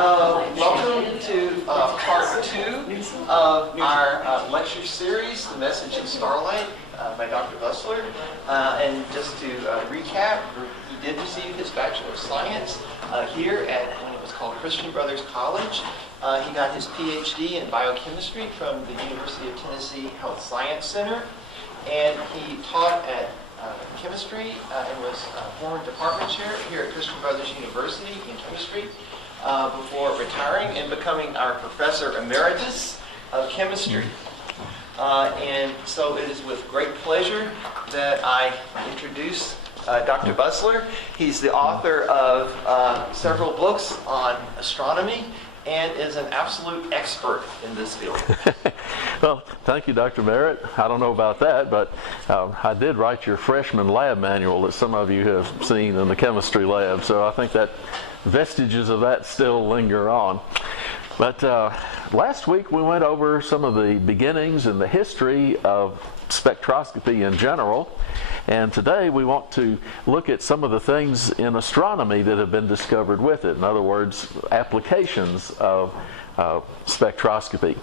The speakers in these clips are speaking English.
Welcome to part 2 of our lecture series, The Message in Starlight, by Dr. Busler. And just to recap, he did receive his Bachelor of Science here at when it was called Christian Brothers College. He got his PhD in biochemistry from the University of Tennessee Health Science Center. And he taught at chemistry and was former department chair here at Christian Brothers University in chemistry before retiring and becoming our professor emeritus of chemistry. And so it is with great pleasure that I introduce Dr. Busler. He's the author of several books on astronomy and is an absolute expert in this field. Well, thank you, Dr. Merritt. I don't know about that, but I did write your freshman lab manual that some of you have seen in the chemistry lab, so I think that vestiges of that still linger on. But last week we went over some of the beginnings and the history of spectroscopy in general, and today we want to look at some of the things in astronomy that have been discovered with it. In other words, applications of spectroscopy.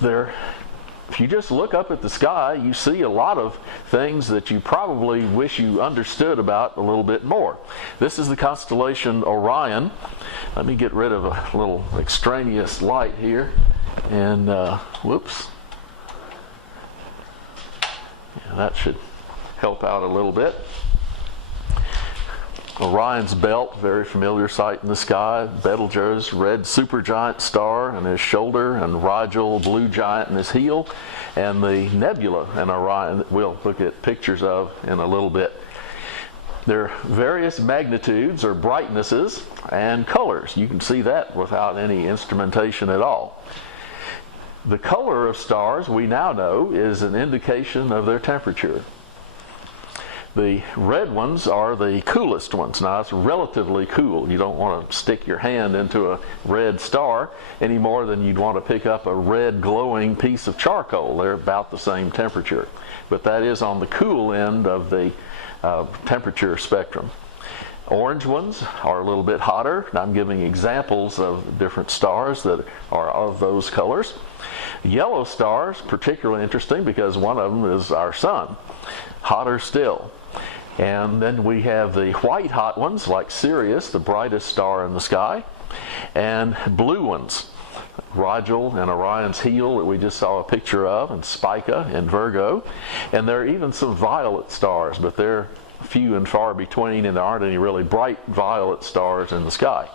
If you just look up at the sky, you see a lot of things that you probably wish you understood about a little bit more. This is the constellation Orion. Let me get rid of a little extraneous light here. And, whoops. Yeah, that should help out a little bit. Orion's belt, very familiar sight in the sky. Betelgeuse, red supergiant star in his shoulder, and Rigel, blue giant in his heel, and the nebula in Orion that we'll look at pictures of in a little bit. There are various magnitudes or brightnesses and colors. You can see that without any instrumentation at all. The color of stars, we now know, is an indication of their temperature. The red ones are the coolest ones. Now, it's relatively cool. You don't want to stick your hand into a red star any more than you'd want to pick up a red glowing piece of charcoal. They're about the same temperature. But that is on the cool end of the temperature spectrum. Orange ones are a little bit hotter. And I'm giving examples of different stars that are of those colors. Yellow stars, particularly interesting because one of them is our sun. Hotter still. And then we have the white hot ones like Sirius, the brightest star in the sky, and blue ones, Rigel and Orion's heel that we just saw a picture of, and Spica and Virgo. And there are even some violet stars, but they're few and far between, and there aren't any really bright violet stars in the sky.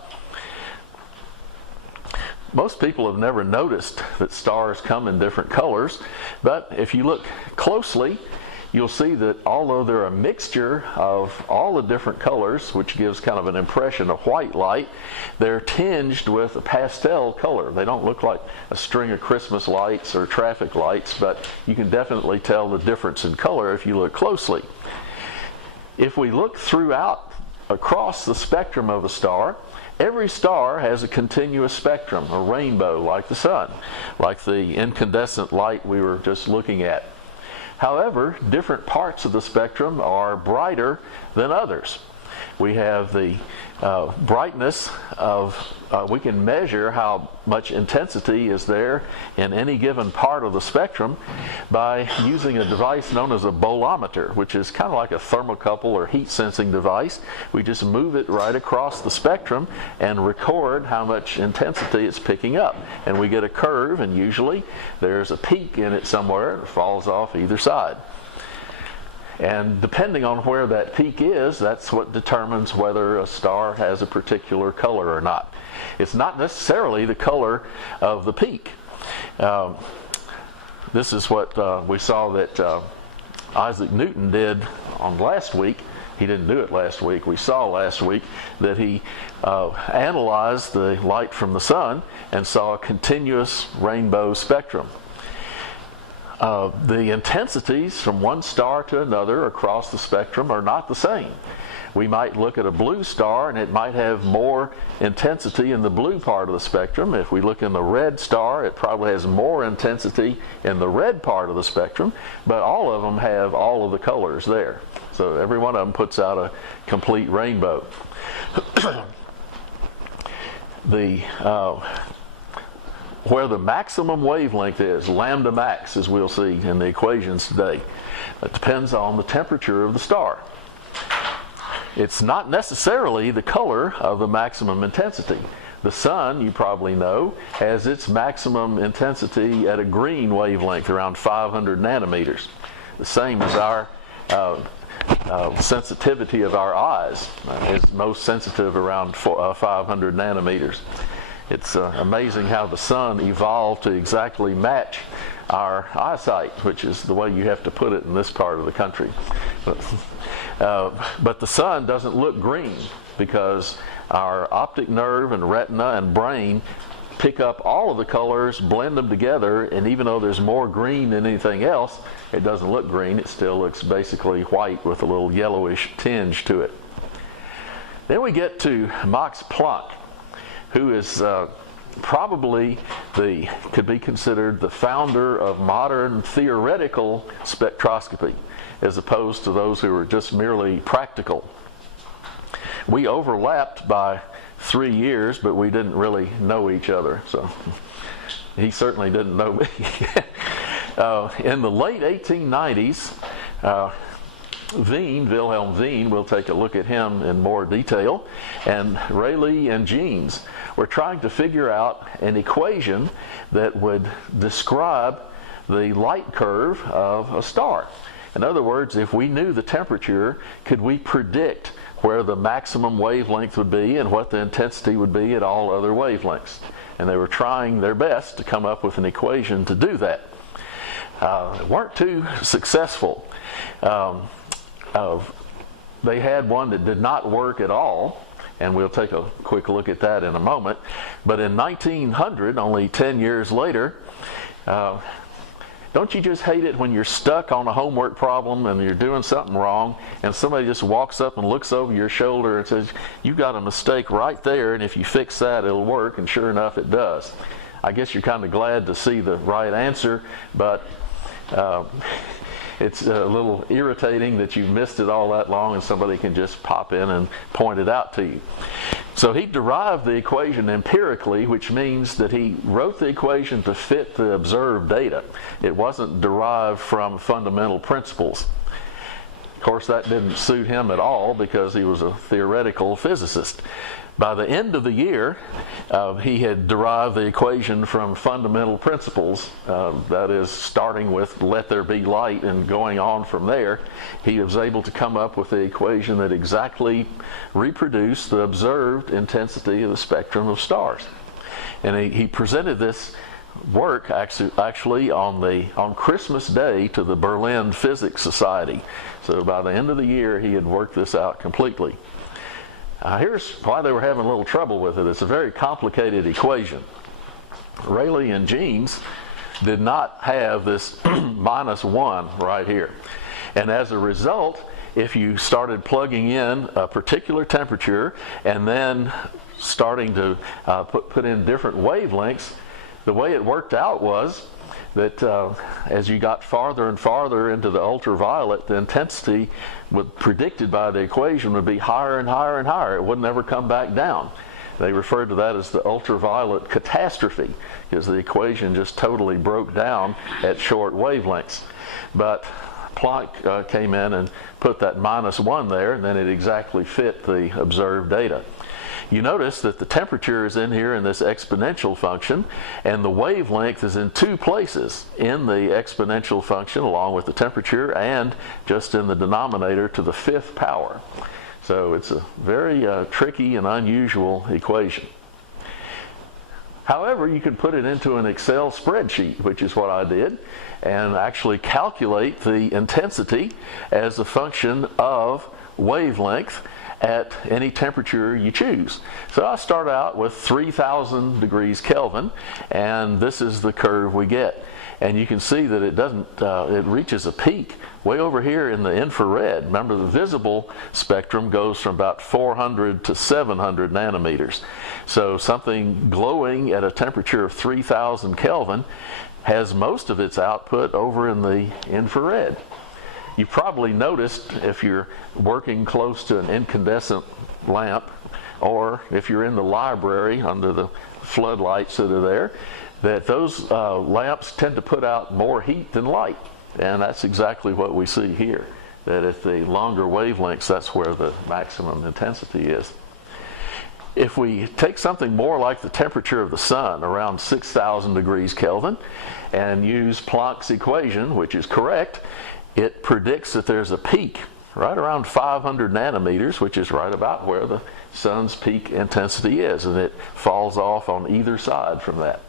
Most people have never noticed that stars come in different colors, but if you look closely, you'll see that although they're a mixture of all the different colors, which gives kind of an impression of white light, they're tinged with a pastel color. They don't look like a string of Christmas lights or traffic lights, but you can definitely tell the difference in color if you look closely. If we look throughout across the spectrum of a star, every star has a continuous spectrum, a rainbow like the sun, like the incandescent light we were just looking at. However, different parts of the spectrum are brighter than others. We have the brightness of, we can measure how much intensity is there in any given part of the spectrum by using a device known as a bolometer, which is kind of like a thermocouple or heat sensing device. We just move it right across the spectrum and record how much intensity it's picking up. And we get a curve, and usually there's a peak in it somewhere. It falls off either side. And depending on where that peak is, that's what determines whether a star has a particular color or not. It's not necessarily the color of the peak. This is what we saw that Isaac Newton did on last week. He didn't do it last week. We saw last week that he analyzed the light from the sun and saw a continuous rainbow spectrum. The intensities from one star to another across the spectrum are not the same. We might look at a blue star and it might have more intensity in the blue part of the spectrum. If we look in the red star, it probably has more intensity in the red part of the spectrum, but all of them have all of the colors there. So every one of them puts out a complete rainbow. where the maximum wavelength is, lambda max, as we'll see in the equations today, it depends on the temperature of the star. It's not necessarily the color of the maximum intensity. The sun, you probably know, has its maximum intensity at a green wavelength, around 500 nanometers. The same as our sensitivity of our eyes is most sensitive around 500 nanometers. It's amazing how the sun evolved to exactly match our eyesight, which is the way you have to put it in this part of the country. But the sun doesn't look green because our optic nerve and retina and brain pick up all of the colors, blend them together, and even though there's more green than anything else, it doesn't look green. It still looks basically white with a little yellowish tinge to it. Then we get to Max Planck, who is probably could be considered the founder of modern theoretical spectroscopy, as opposed to those who were just merely practical. We overlapped by 3 years, but we didn't really know each other, so he certainly didn't know me. In the late 1890s, Wilhelm Wien, we'll take a look at him in more detail, and Rayleigh and Jeans were trying to figure out an equation that would describe the light curve of a star. In other words, if we knew the temperature, could we predict where the maximum wavelength would be and what the intensity would be at all other wavelengths? And they were trying their best to come up with an equation to do that. They weren't too successful. They had one that did not work at all, and we'll take a quick look at that in a moment. But in 1900, only 10 years later, don't you just hate it when you're stuck on a homework problem and you're doing something wrong and somebody just walks up and looks over your shoulder and says, "You got a mistake right there, and if you fix that, it'll work," and sure enough it does. I guess you're kind of glad to see the right answer, but it's a little irritating that you missed it all that long and somebody can just pop in and point it out to you. So he derived the equation empirically, which means that he wrote the equation to fit the observed data. It wasn't derived from fundamental principles. Of course, that didn't suit him at all because he was a theoretical physicist. By the end of the year, he had derived the equation from fundamental principles, that is, starting with let there be light and going on from there. He was able to come up with the equation that exactly reproduced the observed intensity of the spectrum of stars. And he presented this work actually on Christmas Day to the Berlin Physics Society. So by the end of the year, he had worked this out completely. Here's why they were having a little trouble with it. It's a very complicated equation. Rayleigh and Jeans did not have this -1 right here. And as a result, if you started plugging in a particular temperature and then starting to put in different wavelengths, the way it worked out was that as you got farther and farther into the ultraviolet, the intensity predicted by the equation would be higher and higher and higher. It wouldn't ever come back down. They referred to that as the ultraviolet catastrophe because the equation just totally broke down at short wavelengths. But Planck came in and put that -1 there, and then it exactly fit the observed data. You notice that the temperature is in here in this exponential function, and the wavelength is in two places, in the exponential function along with the temperature and just in the denominator to the 5th power. So it's a very tricky and unusual equation. However, you could put it into an Excel spreadsheet, which is what I did, and actually calculate the intensity as a function of wavelength at any temperature you choose. So I start out with 3000 degrees Kelvin, and this is the curve we get. And you can see that it reaches a peak way over here in the infrared. Remember, the visible spectrum goes from about 400 to 700 nanometers. So something glowing at a temperature of 3000 Kelvin has most of its output over in the infrared. You probably noticed, if you're working close to an incandescent lamp, or if you're in the library under the floodlights that are there, that those lamps tend to put out more heat than light. And that's exactly what we see here, that at the longer wavelengths, that's where the maximum intensity is. If we take something more like the temperature of the sun, around 6,000 degrees Kelvin, and use Planck's equation, which is correct, it predicts that there's a peak right around 500 nanometers, which is right about where the sun's peak intensity is, and it falls off on either side from that.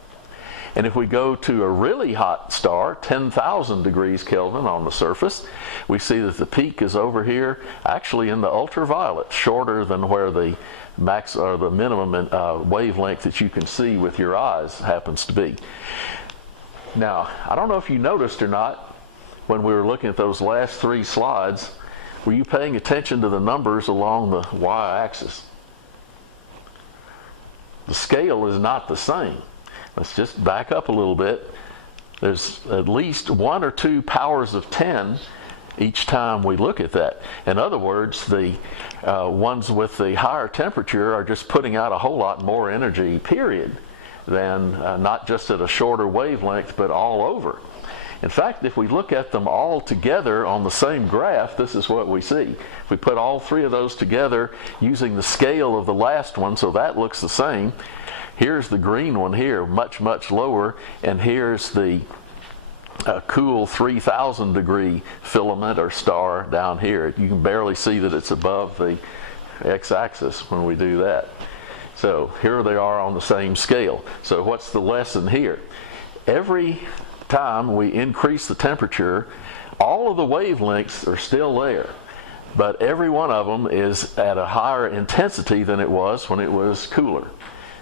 And if we go to a really hot star, 10,000 degrees Kelvin on the surface, we see that the peak is over here, actually in the ultraviolet, shorter than where the max or the minimum wavelength that you can see with your eyes happens to be. Now, I don't know if you noticed or not, when we were looking at those last three slides, were you paying attention to the numbers along the y-axis? The scale is not the same. Let's just back up a little bit. There's at least 1 or 2 powers of 10 each time we look at that. In other words, the ones with the higher temperature are just putting out a whole lot more energy, period, than not just at a shorter wavelength, but all over. In fact, if we look at them all together on the same graph, this is what we see. If we put all three of those together using the scale of the last one, so that looks the same. Here's the green one here, much, much lower, and here's the cool 3,000 degree filament or star down here. You can barely see that it's above the x-axis when we do that. So here they are on the same scale. So what's the lesson here? Every time we increase the temperature, all of the wavelengths are still there, but every one of them is at a higher intensity than it was when it was cooler.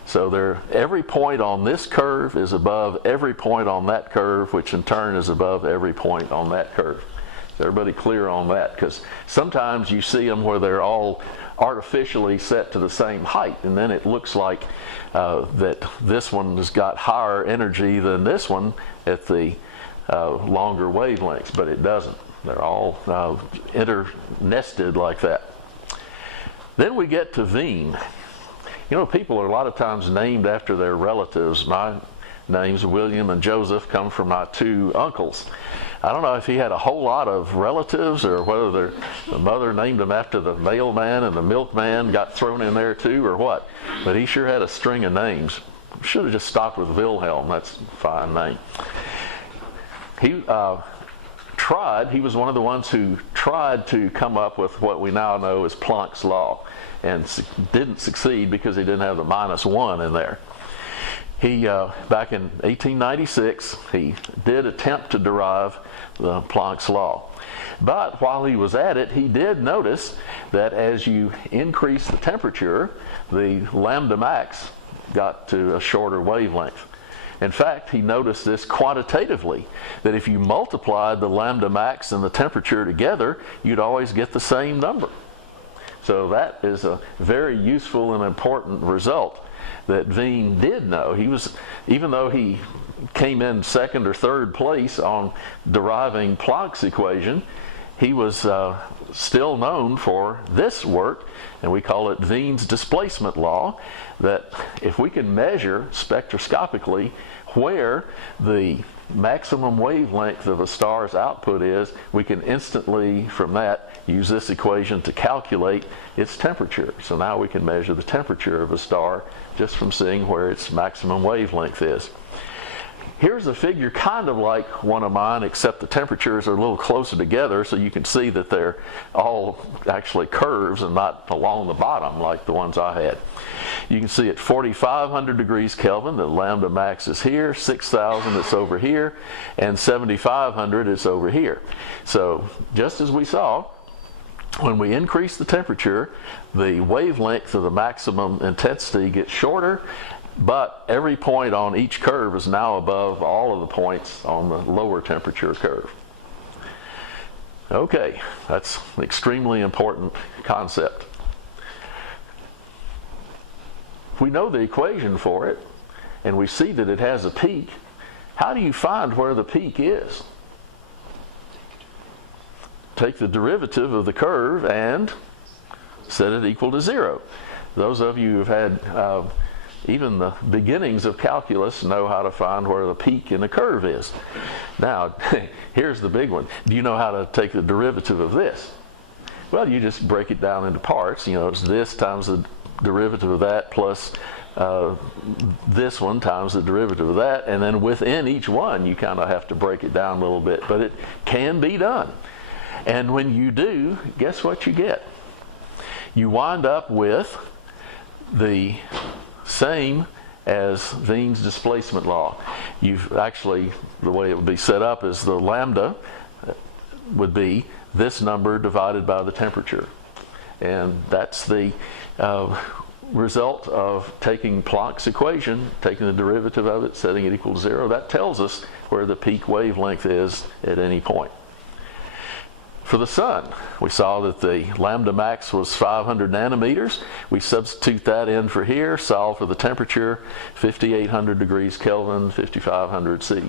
So every point on this curve is above every point on that curve, which in turn is above every point on that curve. Is everybody clear on that? Because sometimes you see them where they're all artificially set to the same height, and then it looks like that this one has got higher energy than this one at the longer wavelengths, but it doesn't. They're all inter-nested like that. Then we get to Wien. You know, people are a lot of times named after their relatives. My names, William and Joseph, come from my 2 uncles. I don't know if he had a whole lot of relatives or whether the mother named him after the mailman and the milkman got thrown in there too or what. But he sure had a string of names. Should have just stopped with Wilhelm. That's a fine name. He was one of the ones who tried to come up with what we now know as Planck's law, and didn't succeed because he didn't have the -1 in there. He, back in 1896, he did attempt to derive the Planck's law. But while he was at it, he did notice that as you increase the temperature, the lambda max got to a shorter wavelength. In fact, he noticed this quantitatively, that if you multiplied the lambda max and the temperature together, you'd always get the same number. So that is a very useful and important result that Wien did know. Even though he came in 2nd or 3rd place on deriving Planck's equation, he was still known for this work, and we call it Wien's displacement law, that if we can measure spectroscopically where the maximum wavelength of a star's output is, we can instantly, from that, use this equation to calculate its temperature. So now we can measure the temperature of a star just from seeing where its maximum wavelength is. Here's a figure kind of like one of mine, except the temperatures are a little closer together, so you can see that they're all actually curves and not along the bottom like the ones I had. You can see at 4,500 degrees Kelvin, the lambda max is here, 6,000 it's over here, and 7,500 it's over here. So just as we saw, when we increase the temperature, the wavelength of the maximum intensity gets shorter, but every point on each curve is now above all of the points on the lower temperature curve. Okay, that's an extremely important concept. If we know the equation for it, and we see that it has a peak, how do you find where the peak is? Take the derivative of the curve and set it equal to 0. those of you who've had even the beginnings of calculus know how to find where the peak in the curve is. Now, here's the big one. Do you know how to take the derivative of this? Well, you just break it down into parts. You know, it's this times the derivative of that plus this one times the derivative of that, and then within each one you kind of have to break it down a little bit, but it can be done. And when you do, guess what you get? You wind up with the same as Wien's displacement law. You've actually, the way it would be set up is the lambda would be this number divided by the temperature. And that's the result of taking Planck's equation, taking the derivative of it, setting it equal to 0. That tells us where the peak wavelength is at any point. For the sun, we saw that the lambda max was 500 nanometers. We substitute that in for here, solve for the temperature, 5800 degrees Kelvin, 5500 C.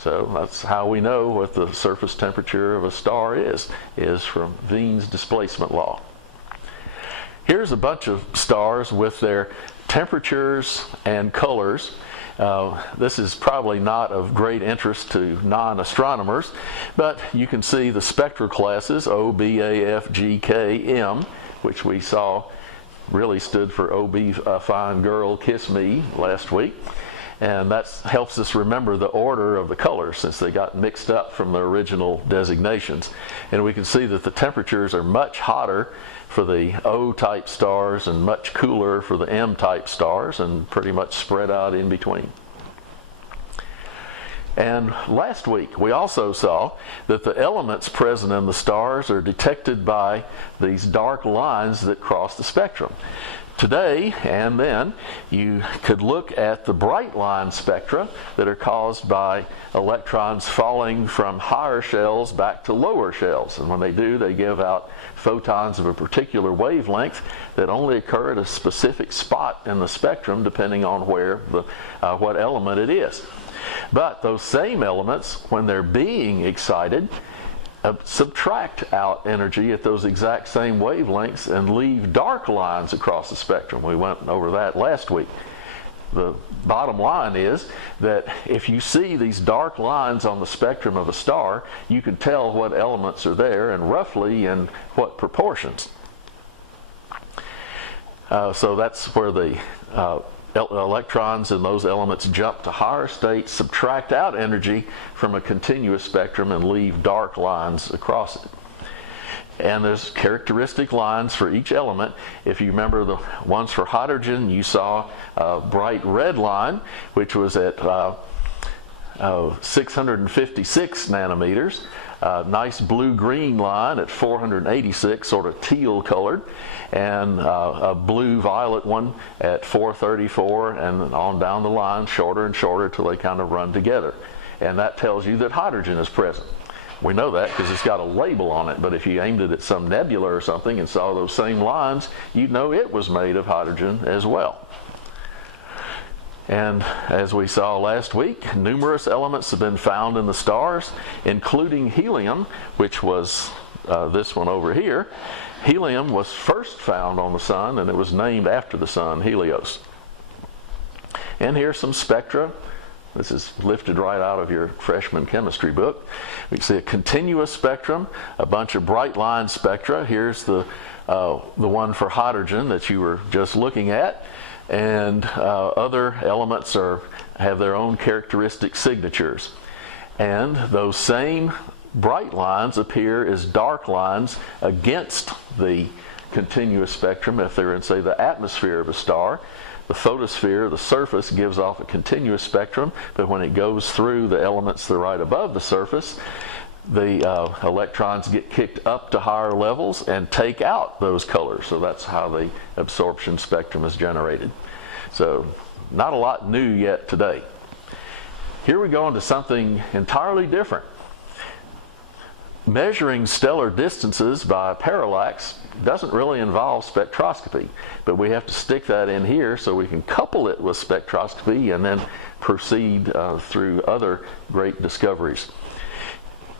So that's how we know what the surface temperature of a star is from Wien's displacement law. Here's a bunch of stars with their temperatures and colors. This is probably not of great interest to non-astronomers, but you can see the spectral classes O, B, A, F, G, K, M, which we saw really stood for O, B, fine girl, kiss me last week. And that helps us remember the order of the colors since they got mixed up from the original designations. And we can see that the temperatures are much hotter for the O-type stars and much cooler for the M-type stars, and pretty much spread out in between. And last week we also saw that the elements present in the stars are detected by these dark lines that cross the spectrum. Today and then you could look at the bright line spectra that are caused by electrons falling from higher shells back to lower shells, and when they do, they give out photons of a particular wavelength that only occur at a specific spot in the spectrum depending on where what element it is. But those same elements, when they're being excited, subtract out energy at those exact same wavelengths and leave dark lines across the spectrum. We went over that last week. The bottom line is that if you see these dark lines on the spectrum of a star, you can tell what elements are there and roughly in what proportions. So that's where the electrons in those elements jump to higher states, subtract out energy from a continuous spectrum, and leave dark lines across it. And there's characteristic lines for each element. If you remember the ones for hydrogen, you saw a bright red line, which was at 656 nanometers. A nice blue-green line at 486, sort of teal colored, and a blue-violet one at 434, and on down the line, shorter and shorter till they kind of run together. And that tells you that hydrogen is present. We know that because it's got a label on it, but if you aimed it at some nebula or something and saw those same lines, you'd know it was made of hydrogen as well. And as we saw last week, numerous elements have been found in the stars, including helium, which was this one over here. Helium was first found on the sun, and it was named after the sun, Helios. And here's some spectra. This is lifted right out of your freshman chemistry book. We can see a continuous spectrum, a bunch of bright line spectra. Here's the one for hydrogen that you were just looking at. And other elements have their own characteristic signatures. And those same bright lines appear as dark lines against the continuous spectrum if they're in, say, the atmosphere of a star. The photosphere, the surface, gives off a continuous spectrum, but when it goes through the elements that are right above the surface, the electrons get kicked up to higher levels and take out those colors. So that's how the absorption spectrum is generated. So not a lot new yet today. Here we go into something entirely different. Measuring stellar distances by parallax doesn't really involve spectroscopy, but we have to stick that in here so we can couple it with spectroscopy and then proceed through other great discoveries.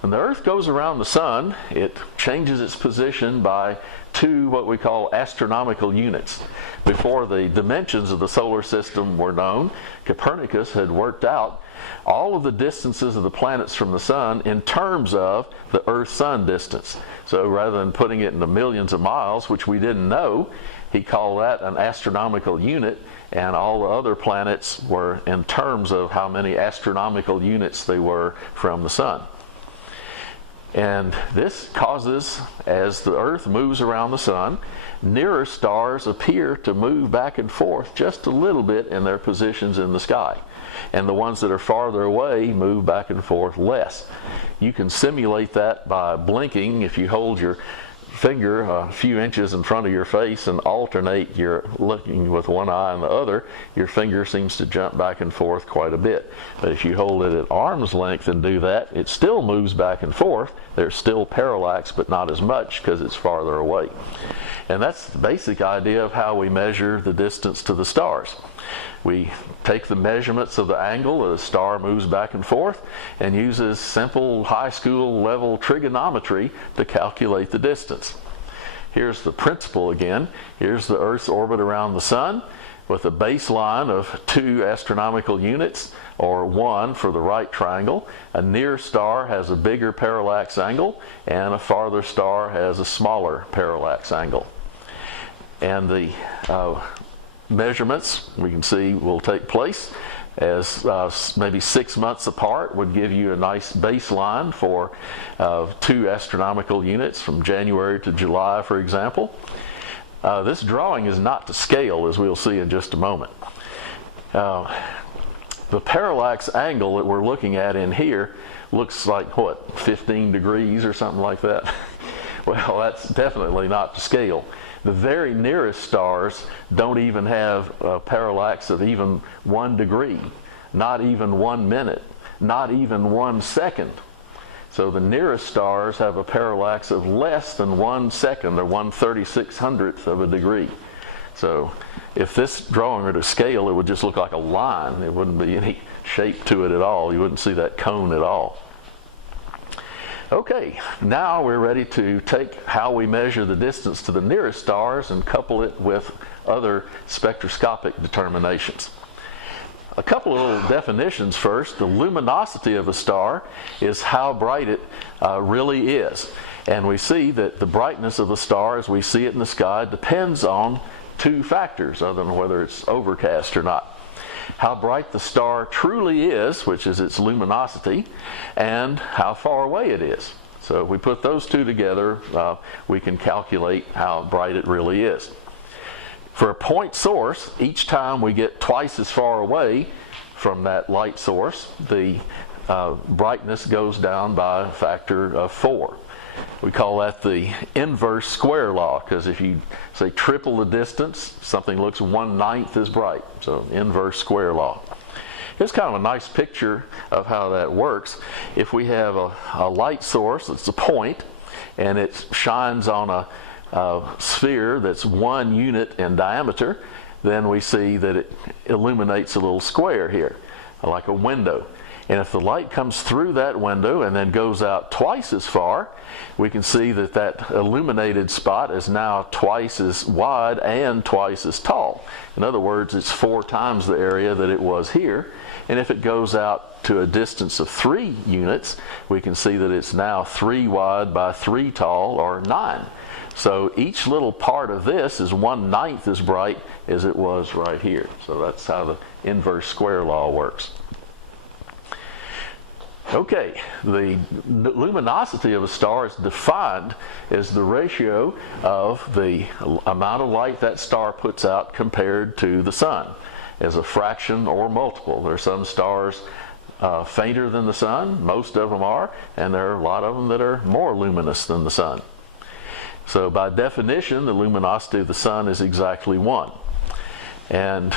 When the Earth goes around the sun, it changes its position by two what we call astronomical units. Before the dimensions of the solar system were known, Copernicus had worked out all of the distances of the planets from the sun in terms of the Earth-Sun distance. So rather than putting it into millions of miles, which we didn't know, he called that an astronomical unit, and all the other planets were in terms of how many astronomical units they were from the sun. And this causes, as the Earth moves around the sun, nearer stars appear to move back and forth just a little bit in their positions in the sky. And the ones that are farther away move back and forth less. You can simulate that by blinking. If you hold your finger a few inches in front of your face and alternate your looking with one eye and the other, your finger seems to jump back and forth quite a bit. But if you hold it at arm's length and do that, it still moves back and forth. There's still parallax, but not as much because it's farther away. And that's the basic idea of how we measure the distance to the stars. We take the measurements of the angle that a star moves back and forth and uses simple high school level trigonometry to calculate the distance. Here's the principle again. Here's the Earth's orbit around the sun with a baseline of 2 astronomical units, or 1 for the right triangle. A near star has a bigger parallax angle, and a farther star has a smaller parallax angle. And the measurements we can see will take place as maybe 6 months apart would give you a nice baseline for 2 astronomical units from January to July, for example. This drawing is not to scale, as we'll see in just a moment. The parallax angle that we're looking at in here looks like, what, 15 degrees or something like that? Well, that's definitely not to scale. The very nearest stars don't even have a parallax of even 1 degree, not even 1 minute, not even 1 second. So the nearest stars have a parallax of less than 1 second, or 1/3600th of a degree. So if this drawing were to scale, it would just look like a line. There wouldn't be any shape to it at all. You wouldn't see that cone at all. Okay, now we're ready to take how we measure the distance to the nearest stars and couple it with other spectroscopic determinations. A couple of little definitions first. The luminosity of a star is how bright it really is. And we see that the brightness of a star as we see it in the sky depends on 2 factors, other than whether it's overcast or not. How bright the star truly is, which is its luminosity, and how far away it is. So if we put those 2 together, we can calculate how bright it really is. For a point source, each time we get twice as far away from that light source, the brightness goes down by a factor of 4. We call that the inverse square law, because if you say triple the distance, something looks 1/9 as bright. So inverse square law. Here's kind of a nice picture of how that works. If we have a light source that's a point, and it shines on a sphere that's 1 unit in diameter, then we see that it illuminates a little square here, like a window. And if the light comes through that window and then goes out twice as far, we can see that that illuminated spot is now twice as wide and twice as tall. In other words, it's 4 times the area that it was here. And if it goes out to a distance of 3 units, we can see that it's now 3 wide by 3 tall, or 9. So each little part of this is 1/9 as bright as it was right here. So that's how the inverse square law works. Okay, the luminosity of a star is defined as the ratio of the amount of light that star puts out compared to the sun, as a fraction or multiple. There are some stars fainter than the sun, most of them are, and there are a lot of them that are more luminous than the sun. So by definition, the luminosity of the sun is exactly 1. And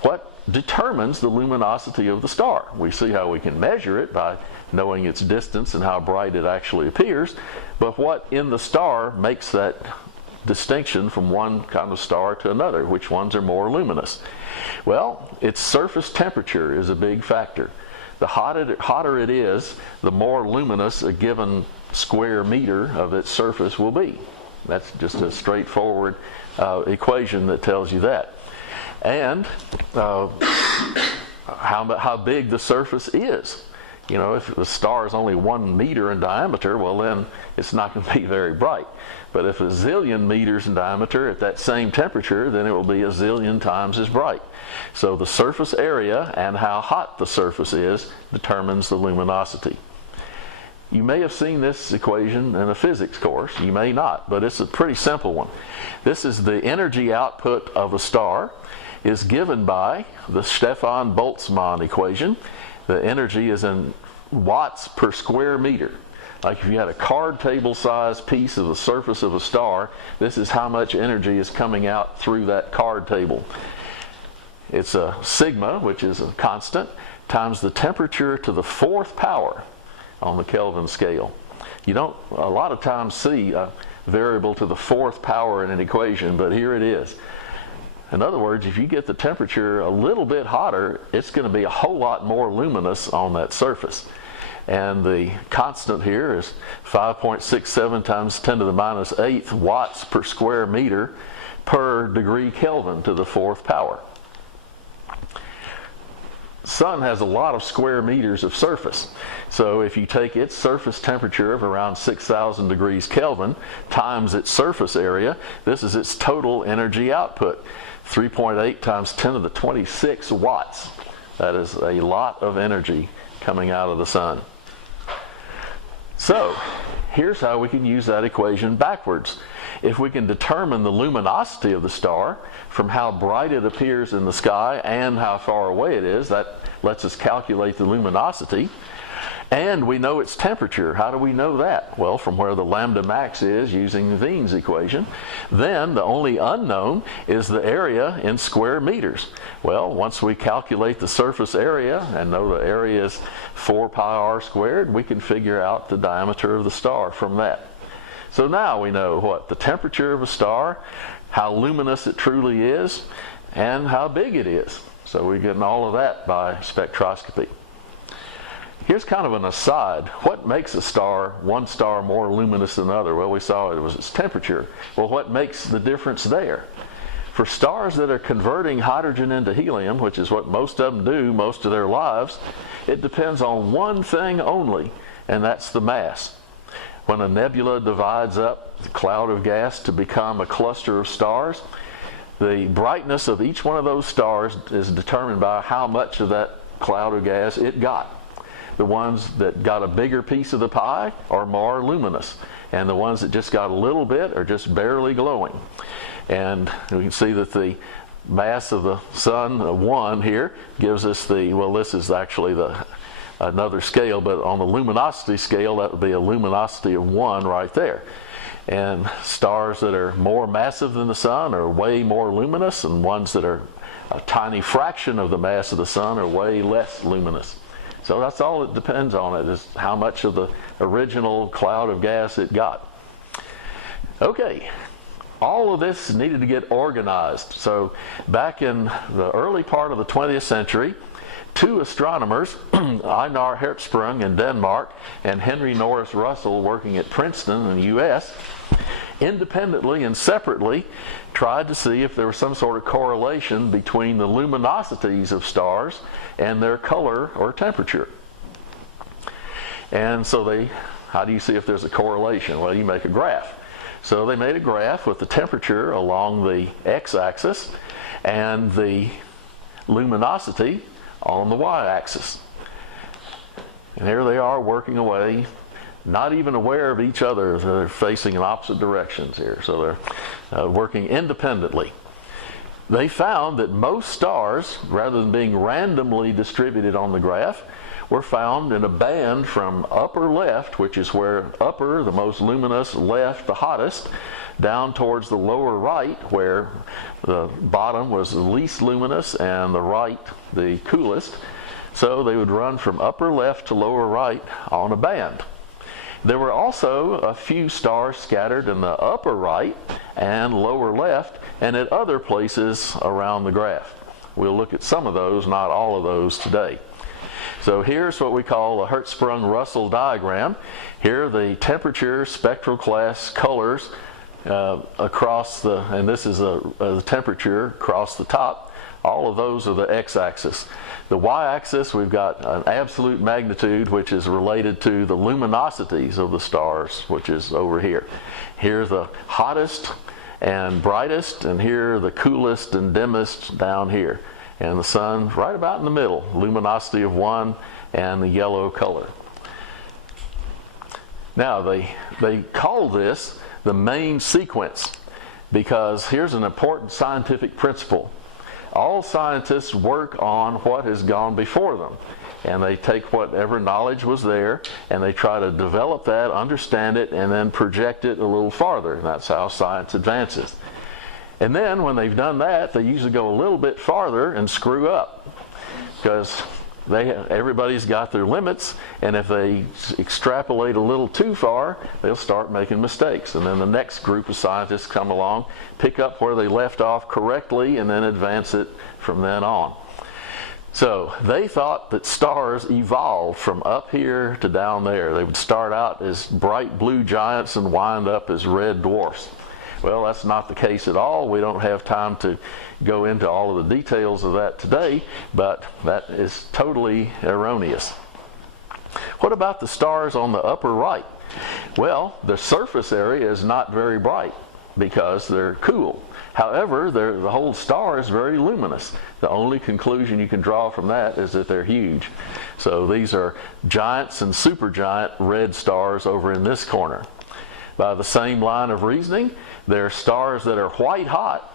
what determines the luminosity of the star? We see how we can measure it by knowing its distance and how bright it actually appears, but what in the star makes that distinction from one kind of star to another? Which ones are more luminous? Well, its surface temperature is a big factor. The hotter it is, the more luminous a given square meter of its surface will be. That's just a straightforward equation that tells you that. And how big the surface is. You know, if the star is only 1 meter in diameter, well then it's not going to be very bright. But if a zillion meters in diameter at that same temperature, then it will be a zillion times as bright. So the surface area and how hot the surface is determines the luminosity. You may have seen this equation in a physics course, you may not, but it's a pretty simple one. This is the energy output of a star is given by the Stefan-Boltzmann equation. The energy is in watts per square meter. Like if you had a card table size piece of the surface of a star, this is how much energy is coming out through that card table. It's a sigma, which is a constant, times the temperature to the 4th power on the Kelvin scale. You don't a lot of times see a variable to the 4th power in an equation, but here it is. In other words, if you get the temperature a little bit hotter, it's going to be a whole lot more luminous on that surface. And the constant here is 5.67 times 10 to the minus 8th watts per square meter per degree Kelvin to the 4th power. Sun has a lot of square meters of surface. So if you take its surface temperature of around 6,000 degrees Kelvin times its surface area, this is its total energy output. 3.8 times 10 to the 26 watts. That is a lot of energy coming out of the sun. So here's how we can use that equation backwards. If we can determine the luminosity of the star from how bright it appears in the sky and how far away it is, that lets us calculate the luminosity. And we know its temperature. How do we know that? Well, from where the lambda max is using Wien's equation. Then the only unknown is the area in square meters. Well, once we calculate the surface area and know the area is 4 pi r squared, we can figure out the diameter of the star from that. So now we know what? The temperature of a star, how luminous it truly is, and how big it is. So we're getting all of that by spectroscopy. Here's kind of an aside. What makes a star, one star, more luminous than another? Well, we saw it was its temperature. Well, what makes the difference there? For stars that are converting hydrogen into helium, which is what most of them do most of their lives, it depends on one thing only, and that's the mass. When a nebula divides up the cloud of gas to become a cluster of stars, the brightness of each one of those stars is determined by how much of that cloud of gas it got. The ones that got a bigger piece of the pie are more luminous, and the ones that just got a little bit are just barely glowing. And we can see that the mass of the sun, 1 here, gives us the, well, this is actually another scale, but on the luminosity scale, that would be a luminosity of 1 right there. And stars that are more massive than the sun are way more luminous, and ones that are a tiny fraction of the mass of the sun are way less luminous. So that's all it depends on, it is how much of the original cloud of gas it got. Okay, all of this needed to get organized. So back in the early part of the 20th century, 2 astronomers, Einar Hertzsprung in Denmark and Henry Norris Russell working at Princeton in the US, independently and separately tried to see if there was some sort of correlation between the luminosities of stars and their color or temperature. And so how do you see if there's a correlation? Well, you make a graph. So they made a graph with the temperature along the x-axis and the luminosity on the y-axis. And here they are working away, not even aware of each other. They're facing in opposite directions here, so they're working independently. They found that most stars, rather than being randomly distributed on the graph, were found in a band from upper left, which is where upper, the most luminous, left, the hottest, down towards the lower right, where the bottom was the least luminous and the right the coolest. So they would run from upper left to lower right on a band. There were also a few stars scattered in the upper right and lower left and at other places around the graph. We'll look at some of those, not all of those today. So here's what we call a Hertzsprung-Russell diagram. Here are the temperature, spectral class, colors across the, and this is the temperature across the top. All of those are the x-axis. The y-axis, we've got an absolute magnitude, which is related to the luminosities of the stars, which is over here. Here's the hottest and brightest, and here the coolest and dimmest down here. And the sun right about in the middle, luminosity of 1 and the yellow color. Now they call this the main sequence because here's an important scientific principle. All scientists work on what has gone before them, and they take whatever knowledge was there and they try to develop that, understand it, and then project it a little farther. And that's how science advances. And then when they've done that, they usually go a little bit farther and screw up, because everybody's got their limits, and if they extrapolate a little too far, they'll start making mistakes. And then the next group of scientists come along, pick up where they left off correctly, and then advance it from then on. So they thought that stars evolved from up here to down there. They would start out as bright blue giants and wind up as red dwarfs. Well, that's not the case at all. We don't have time to go into all of the details of that today, but that is totally erroneous. What about the stars on the upper right? Well, the surface area is not very bright because they're cool. However, the whole star is very luminous. The only conclusion you can draw from that is that they're huge. So these are giants and supergiant red stars over in this corner. By the same line of reasoning, there are stars that are white hot,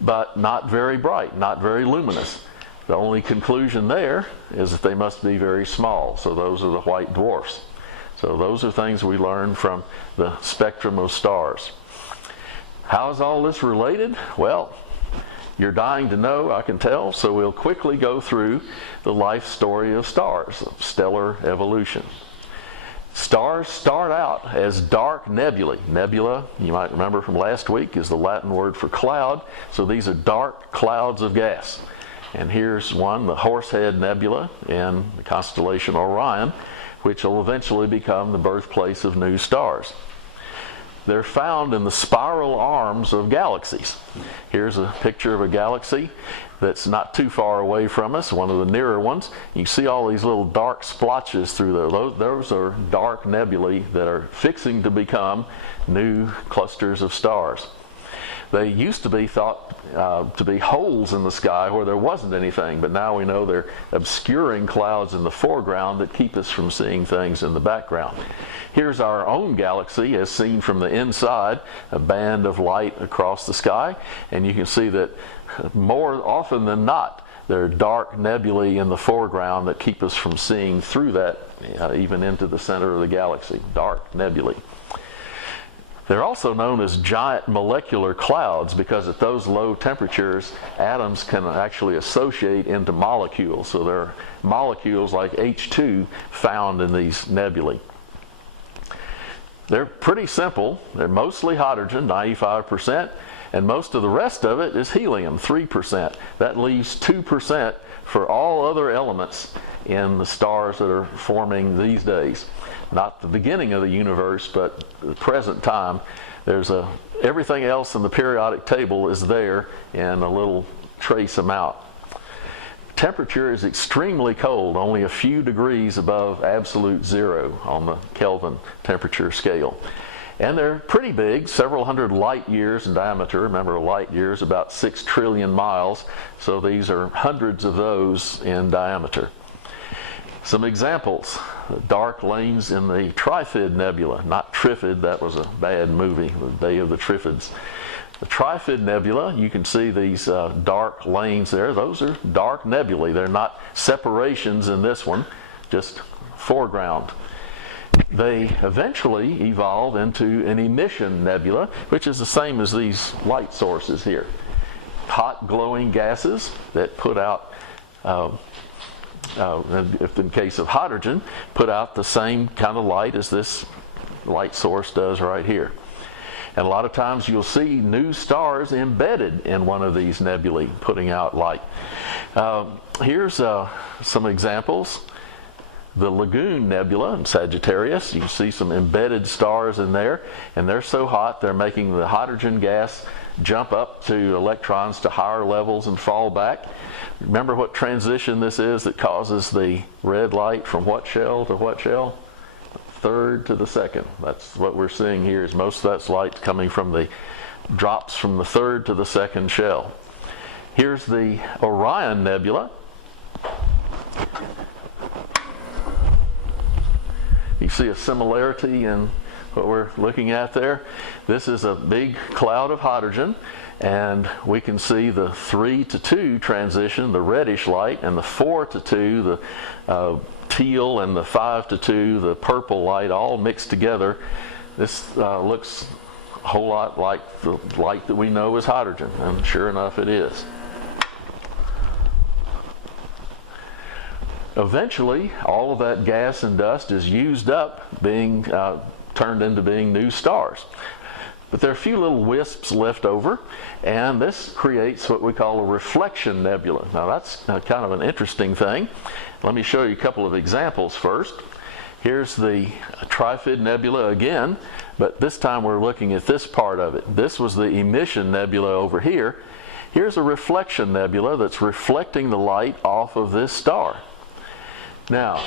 but not very bright, not very luminous. The only conclusion there is that they must be very small. So those are the white dwarfs. So those are things we learn from the spectrum of stars. How is all this related? Well, you're dying to know, I can tell, so we'll quickly go through the life story of stars, of stellar evolution. Stars start out as dark nebulae. Nebula, you might remember from last week, is the Latin word for cloud. So these are dark clouds of gas. And here's one, the Horsehead Nebula in the constellation Orion, which will eventually become the birthplace of new stars. They're found in the spiral arms of galaxies. Here's a picture of a galaxy that's not too far away from us, one of the nearer ones. You see all these little dark splotches through there. Those are dark nebulae that are fixing to become new clusters of stars. They used to be thought to be holes in the sky where there wasn't anything, but now we know they're obscuring clouds in the foreground that keep us from seeing things in the background. Here's our own galaxy as seen from the inside, a band of light across the sky, and you can see that more often than not, there are dark nebulae in the foreground that keep us from seeing through that, even into the center of the galaxy, dark nebulae. They're also known as giant molecular clouds because at those low temperatures, atoms can actually associate into molecules. So there are molecules like H2 found in these nebulae. They're pretty simple. They're mostly hydrogen, 95%, and most of the rest of it is helium, 3%. That leaves 2% for all other elements in the stars that are forming these days. Not the beginning of the universe, but the present time. There's everything else in the periodic table is there in a little trace amount. Temperature is extremely cold, only a few degrees above absolute zero on the Kelvin temperature scale. And they're pretty big, several hundred light years in diameter. Remember, a light year is about 6 trillion miles, so these are hundreds of those in diameter. Some examples: dark lanes in the Trifid Nebula, not Trifid, that was a bad movie, the Day of the Triffids. The Trifid Nebula, you can see these dark lanes there. Those are dark nebulae. They're not separations in this one, just foreground. They eventually evolve into an emission nebula, which is the same as these light sources here. Hot glowing gases that put out, if in case of hydrogen, put out the same kind of light as this light source does right here. And a lot of times you'll see new stars embedded in one of these nebulae putting out light. Here's some examples. the Lagoon Nebula in Sagittarius. You can see some embedded stars in there, and they're so hot they're making the hydrogen gas jump up to electrons to higher levels and fall back. Remember what transition this is that causes the red light from what shell to what shell? Third to the second. That's what we're seeing here, is most of that's light coming from the drops from the third to the second shell. Here's the Orion Nebula. You see a similarity in what we're looking at there. This is a big cloud of hydrogen, and we can see the 3 to 2 transition, the reddish light, and the 4 to 2, the teal, and the 5 to 2, the purple light, all mixed together. This looks a whole lot like the light that we know is hydrogen, and sure enough it is. Eventually, all of that gas and dust is used up, being turned into being new stars. But there are a few little wisps left over, and this creates what we call a reflection nebula. Now that's kind of an interesting thing. Let me show you a couple of examples first. Here's the Trifid Nebula again, but this time we're looking at this part of it. This was the emission nebula over here. Here's a reflection nebula that's reflecting the light off of this star. Now,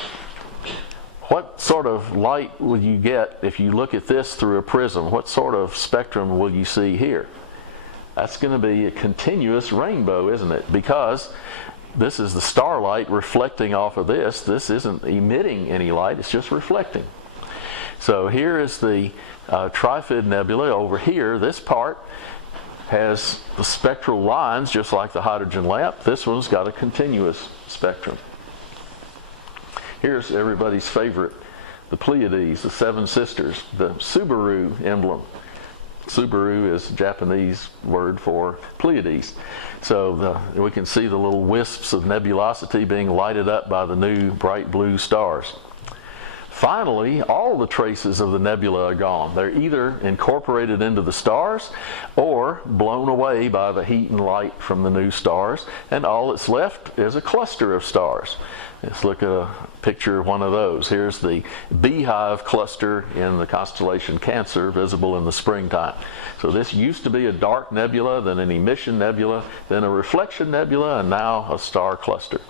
what sort of light will you get if you look at this through a prism? What sort of spectrum will you see here? That's going to be a continuous rainbow, isn't it? Because this is the starlight reflecting off of this. This isn't emitting any light, it's just reflecting. So here is the Trifid Nebula over here. This part has the spectral lines just like the hydrogen lamp. This one's got a continuous spectrum. Here's everybody's favorite, the Pleiades, the Seven Sisters, the Subaru emblem. Subaru is a Japanese word for Pleiades. So we can see the little wisps of nebulosity being lighted up by the new bright blue stars. Finally, all the traces of the nebula are gone. They're either incorporated into the stars or blown away by the heat and light from the new stars, and all that's left is a cluster of stars. Let's look at a picture of one of those. Here's the beehive cluster in the constellation Cancer, visible in the springtime. So this used to be a dark nebula, then an emission nebula, then a reflection nebula, and now a star cluster.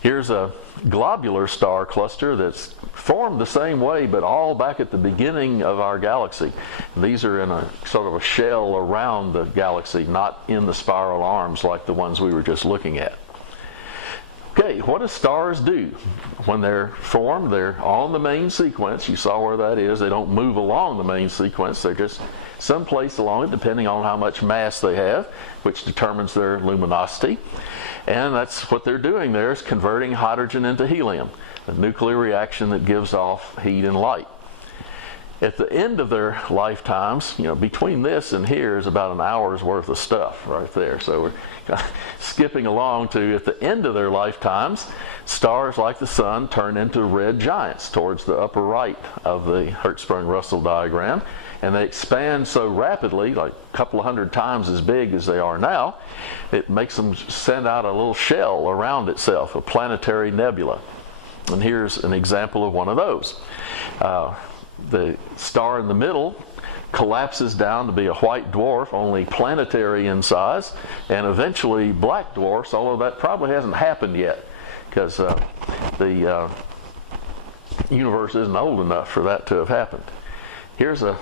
Here's a globular star cluster that's formed the same way, but all back at the beginning of our galaxy. And these are in a sort of a shell around the galaxy, not in the spiral arms like the ones we were just looking at. Okay, what do stars do? When they're formed, they're on the main sequence. You saw where that is. They don't move along the main sequence. They're just someplace along it, depending on how much mass they have, which determines their luminosity. And that's what they're doing there, is converting hydrogen into helium, a nuclear reaction that gives off heat and light. At the end of their lifetimes, between this and here is about an hour's worth of stuff right there. So we're kind of skipping along to, at the end of their lifetimes, stars like the sun turn into red giants towards the upper right of the Hertzsprung-Russell diagram. And they expand so rapidly, like a couple of hundred times as big as they are now, it makes them send out a little shell around itself, a planetary nebula. And here's an example of one of those. The star in the middle collapses down to be a white dwarf, only planetary in size, and eventually black dwarfs, although that probably hasn't happened yet, because the universe isn't old enough for that to have happened. Here's the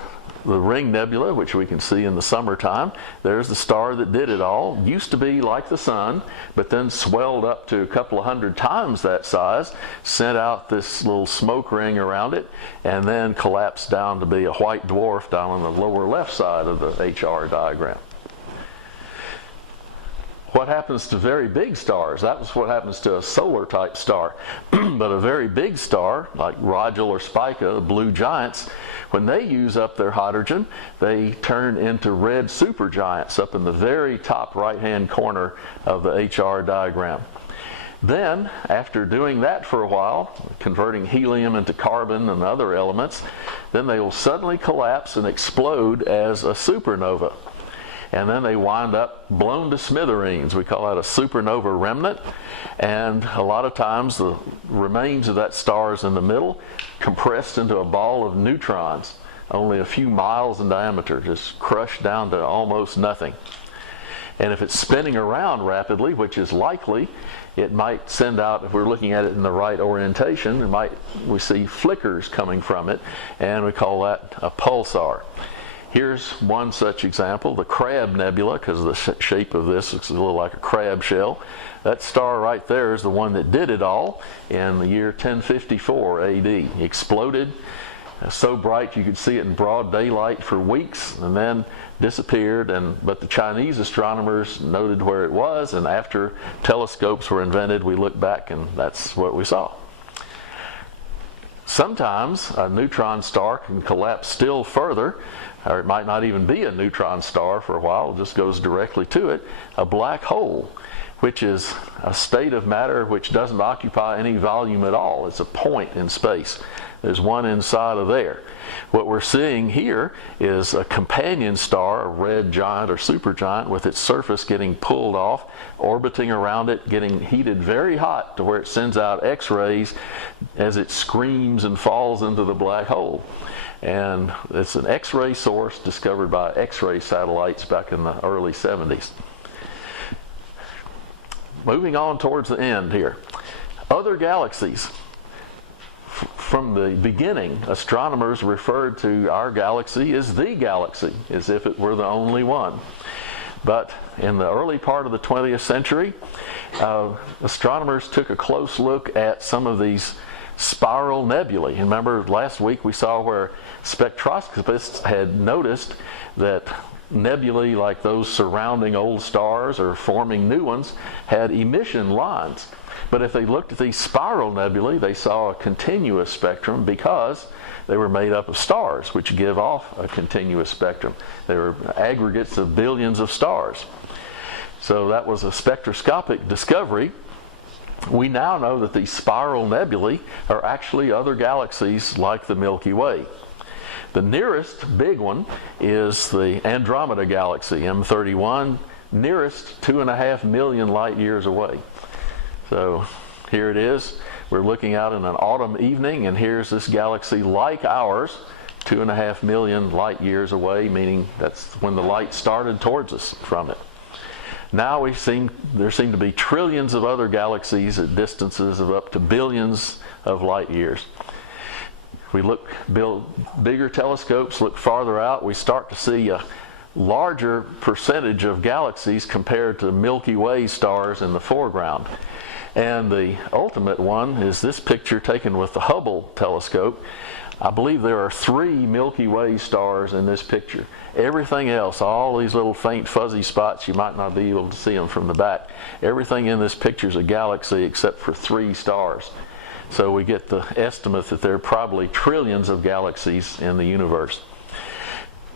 Ring Nebula, which we can see in the summertime. There's the star that did it all. Used to be like the sun, but then swelled up to a couple of hundred times that size, sent out this little smoke ring around it, and then collapsed down to be a white dwarf down on the lower left side of the HR diagram. What happens to very big stars? That was what happens to a solar type star. But a very big star, like Rigel or Spica, the blue giants, when they use up their hydrogen, they turn into red supergiants up in the very top right-hand corner of the HR diagram. Then, after doing that for a while, converting helium into carbon and other elements, then they will suddenly collapse and explode as a supernova. and then they wind up blown to smithereens. We call that a supernova remnant, and a lot of times the remains of that star is in the middle, compressed into a ball of neutrons, only a few miles in diameter, just crushed down to almost nothing. And if it's spinning around rapidly, which is likely, it might send out, if we're looking at it in the right orientation, we see flickers coming from it, and we call that a pulsar. Here's one such example, the Crab Nebula, because the shape of this looks a little like a crab shell. That star right there is the one that did it all in the year 1054 AD. Exploded, so bright you could see it in broad daylight for weeks, and then disappeared. But the Chinese astronomers noted where it was, and after telescopes were invented, we looked back and that's what we saw. Sometimes a neutron star can collapse still further, or it might not even be a neutron star for a while, it just goes directly to it. A black hole, which is a state of matter which doesn't occupy any volume at all. It's a point in space. There's one inside of there. What we're seeing here is a companion star, a red giant or supergiant, with its surface getting pulled off, orbiting around it, getting heated very hot to where it sends out X-rays as it screams and falls into the black hole. And it's an X-ray source discovered by X-ray satellites back in the early 70s. Moving on towards the end here. Other galaxies. From the beginning, astronomers referred to our galaxy as the galaxy, as if it were the only one. But in the early part of the 20th century, astronomers took a close look at some of these spiral nebulae. Remember last week we saw where spectroscopists had noticed that nebulae like those surrounding old stars or forming new ones had emission lines. But if they looked at these spiral nebulae, they saw a continuous spectrum because they were made up of stars, which give off a continuous spectrum. They were aggregates of billions of stars. So that was a spectroscopic discovery. We now know that these spiral nebulae are actually other galaxies like the Milky Way. The nearest big one is the Andromeda galaxy, M31, nearest 2.5 million light years away. So here it is. We're looking out in an autumn evening, and here's this galaxy like ours, 2.5 million light years away, meaning that's when the light started towards us from it. Now there seem to be trillions of other galaxies at distances of up to billions of light years. We build bigger telescopes, look farther out, we start to see a larger percentage of galaxies compared to Milky Way stars in the foreground. And the ultimate one is this picture taken with the Hubble telescope. I believe there are 3 Milky Way stars in this picture. Everything else, all these little faint fuzzy spots, you might not be able to see them from the back. Everything in this picture is a galaxy except for 3 stars. So we get the estimate that there are probably trillions of galaxies in the universe.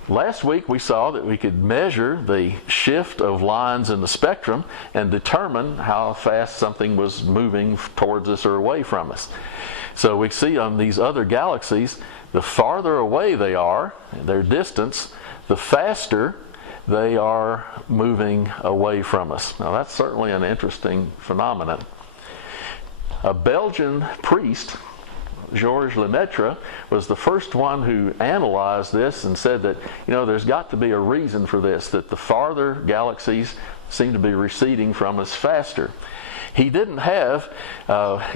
Last week we saw that we could measure the shift of lines in the spectrum and determine how fast something was moving towards us or away from us. So we see on these other galaxies, the farther away they are, their distance, the faster they are moving away from us. Now that's certainly an interesting phenomenon. A Belgian priest, Georges Lemaitre, was the first one who analyzed this and said that, there's got to be a reason for this, that the farther galaxies seem to be receding from us faster. He didn't have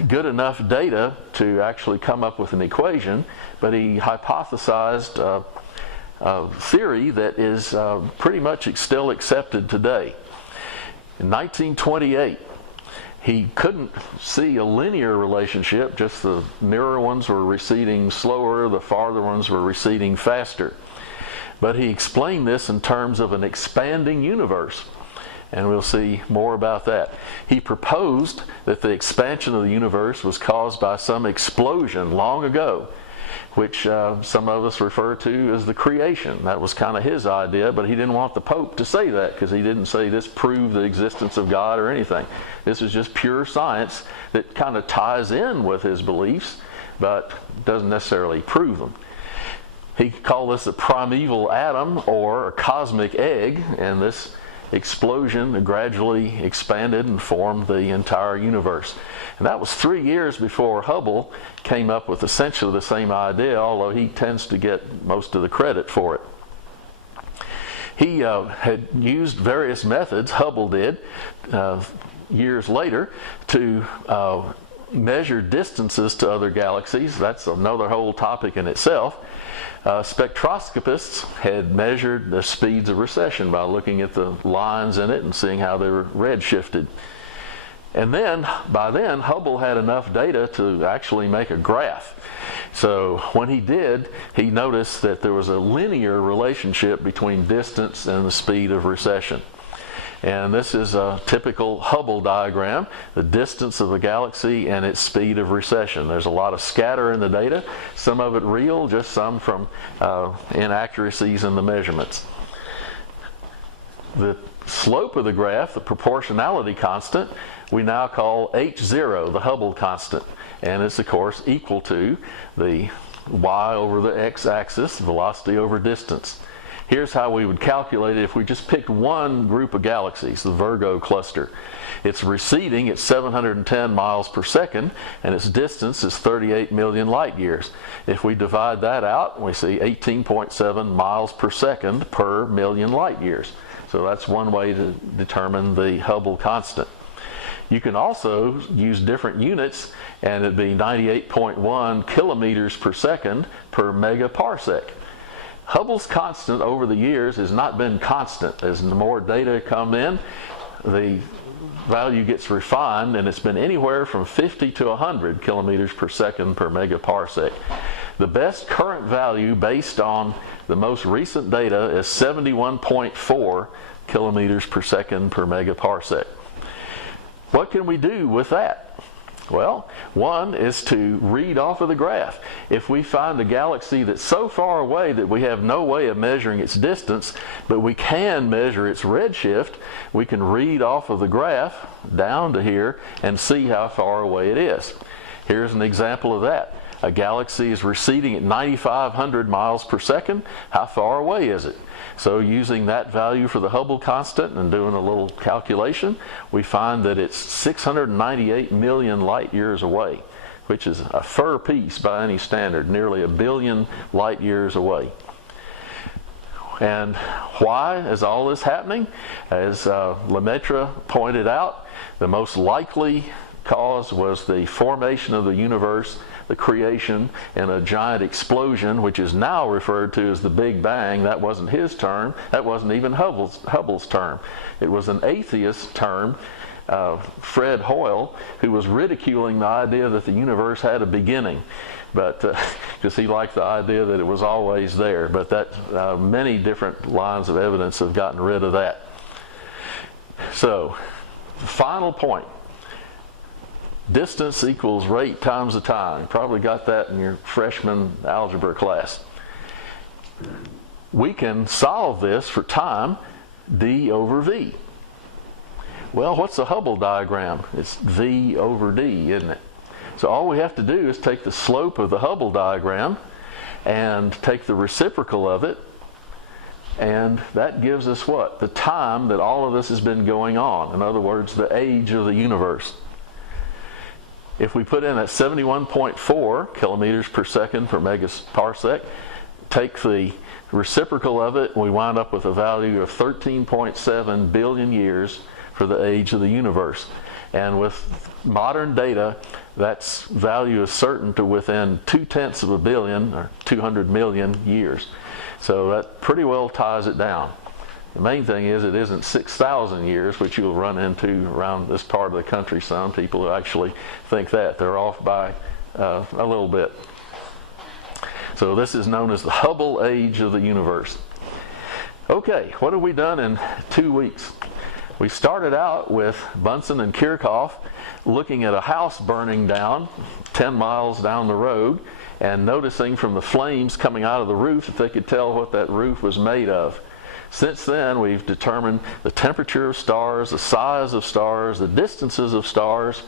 good enough data to actually come up with an equation, but he hypothesized a theory that is pretty much still accepted today. In 1928, he couldn't see a linear relationship, just the nearer ones were receding slower, the farther ones were receding faster. But he explained this in terms of an expanding universe, and we'll see more about that. He proposed that the expansion of the universe was caused by some explosion long ago, which some of us refer to as the creation. That was kind of his idea, but he didn't want the Pope to say that because he didn't say this proved the existence of God or anything. This is just pure science that kind of ties in with his beliefs, but doesn't necessarily prove them. He called this a primeval atom or a cosmic egg, and this explosion gradually expanded and formed the entire universe. And that was 3 years before Hubble came up with essentially the same idea, although he tends to get most of the credit for it. He had used various methods, Hubble did, years later, to measure distances to other galaxies. That's another whole topic in itself. Spectroscopists had measured the speeds of recession by looking at the lines in it and seeing how they were redshifted. And then, by then, Hubble had enough data to actually make a graph. So when he did, he noticed that there was a linear relationship between distance and the speed of recession. And this is a typical Hubble diagram, the distance of a galaxy and its speed of recession. There's a lot of scatter in the data, some of it real, just some from inaccuracies in the measurements. The slope of the graph, the proportionality constant, we now call h0, the Hubble constant. And it's, of course, equal to the y over the x-axis, velocity over distance. Here's how we would calculate it if we just picked one group of galaxies, the Virgo cluster. It's receding at 710 miles per second, and its distance is 38 million light years. If we divide that out, we see 18.7 miles per second per million light years. So that's one way to determine the Hubble constant. You can also use different units, and it'd be 98.1 kilometers per second per megaparsec. Hubble's constant over the years has not been constant. As more data come in, the value gets refined, and it's been anywhere from 50 to 100 kilometers per second per megaparsec. The best current value based on the most recent data is 71.4 kilometers per second per megaparsec. What can we do with that? Well, one is to read off of the graph. If we find a galaxy that's so far away that we have no way of measuring its distance, but we can measure its redshift, we can read off of the graph down to here and see how far away it is. Here's an example of that. A galaxy is receding at 9,500 miles per second. How far away is it? So using that value for the Hubble constant and doing a little calculation, we find that it's 698 million light years away, which is a fur piece by any standard, nearly 1 billion light years away. And why is all this happening? As Lemaitre pointed out, the most likely cause was the formation of the universe, the creation, and a giant explosion, which is now referred to as the Big Bang. That wasn't his term. That wasn't even Hubble's term. It was an atheist term, Fred Hoyle, who was ridiculing the idea that the universe had a beginning, but because he liked the idea that it was always there. But that many different lines of evidence have gotten rid of that. So, the final point. Distance equals rate times the time. You probably got that in your freshman algebra class. We can solve this for time, d over v. Well, what's the Hubble diagram? It's v over d, isn't it? So all we have to do is take the slope of the Hubble diagram and take the reciprocal of it, and that gives us what? The time that all of this has been going on. In other words, the age of the universe. If we put in at 71.4 kilometers per second per megaparsec, take the reciprocal of it, and we wind up with a value of 13.7 billion years for the age of the universe. And with modern data, that value is certain to within 0.2 of a billion, or 200 million years. So that pretty well ties it down. The main thing is it isn't 6,000 years, which you'll run into around this part of the country. Some people who actually think that. They're off by a little bit. So this is known as the Hubble age of the universe. Okay, what have we done in 2 weeks? We started out with Bunsen and Kirchhoff looking at a house burning down 10 miles down the road and noticing from the flames coming out of the roof that they could tell what that roof was made of. Since then, we've determined the temperature of stars, the size of stars, the distances of stars,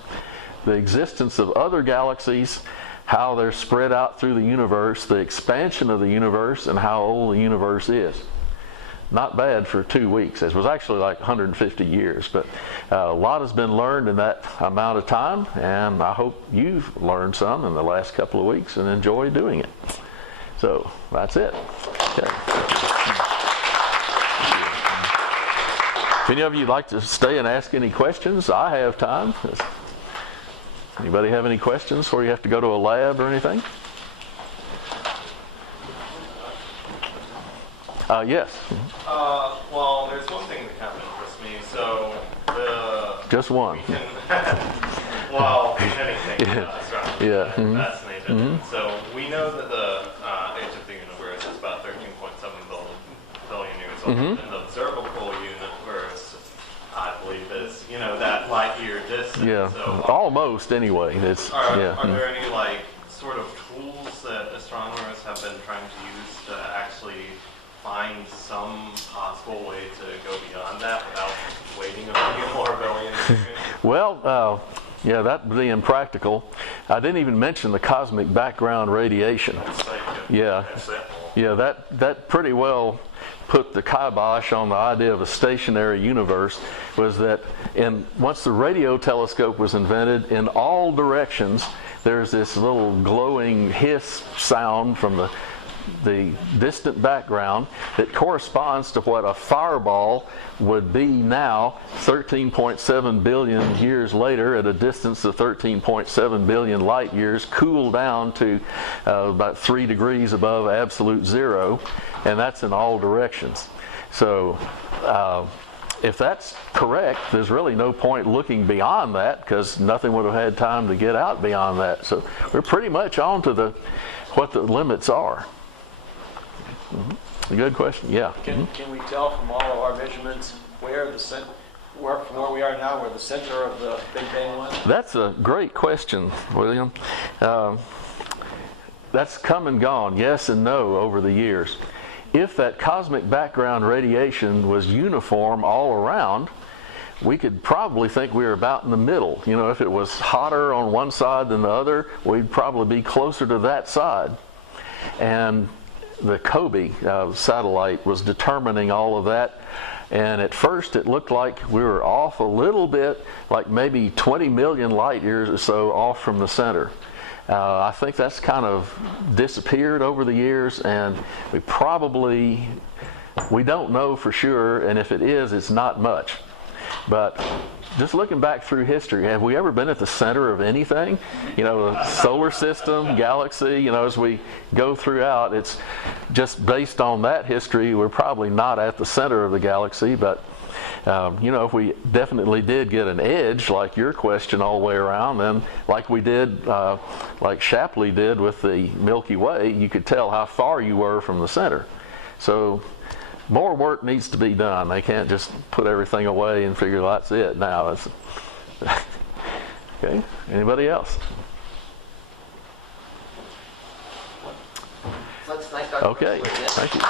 the existence of other galaxies, how they're spread out through the universe, the expansion of the universe, and how old the universe is. Not bad for 2 weeks. It was actually like 150 years, but a lot has been learned in that amount of time, and I hope you've learned some in the last couple of weeks and enjoy doing it. So that's it. Okay. If any of you would like to stay and ask any questions, I have time. Anybody have any questions before you have to go to a lab or anything? Yes. Well, there's one thing that kind of interests me. So just one. Well, anything. Yeah. Fascinated. So we know that the age of the universe is about 13.7 billion years old, and the observable universe, I believe, is that light year distance. Yeah. So, almost anyway. It's are there any sort of tools that astronomers have been trying to use to actually find some possible way to go beyond that without waiting a few more billion years? Well, yeah, that would be impractical. I didn't even mention the cosmic background radiation. Yeah, that pretty well put the kibosh on the idea of a stationary universe. Was that once the radio telescope was invented, in all directions there's this little glowing hiss sound from the distant background that corresponds to what a fireball would be now 13.7 billion years later at a distance of 13.7 billion light years, cooled down to about 3 degrees above absolute zero, and that's in all directions. So if that's correct, there's really no point looking beyond that, because nothing would have had time to get out beyond that. So we're pretty much on to what the limits are. Good question. Yeah. Can we tell from all of our measurements from where we are now, where the center of the Big Bang was? That's a great question, William. That's come and gone, yes and no, over the years. If that cosmic background radiation was uniform all around, we could probably think we were about in the middle. If it was hotter on one side than the other, we'd probably be closer to that side. And the COBE satellite was determining all of that, and at first it looked like we were off a little bit, like maybe 20 million light years or so off from the center. I think that's kind of disappeared over the years, and we don't know for sure, and if it is, it's not much. But just looking back through history, have we ever been at the center of anything? The solar system, galaxy, as we go throughout, it's just based on that history, we're probably not at the center of the galaxy, but if we definitely did get an edge, like your question, all the way around, then like we did, like Shapley did with the Milky Way, you could tell how far you were from the center. So more work needs to be done. They can't just put everything away and figure that's it now. Okay, anybody else? Let's thank Dr. Okay, Busler again. thank you.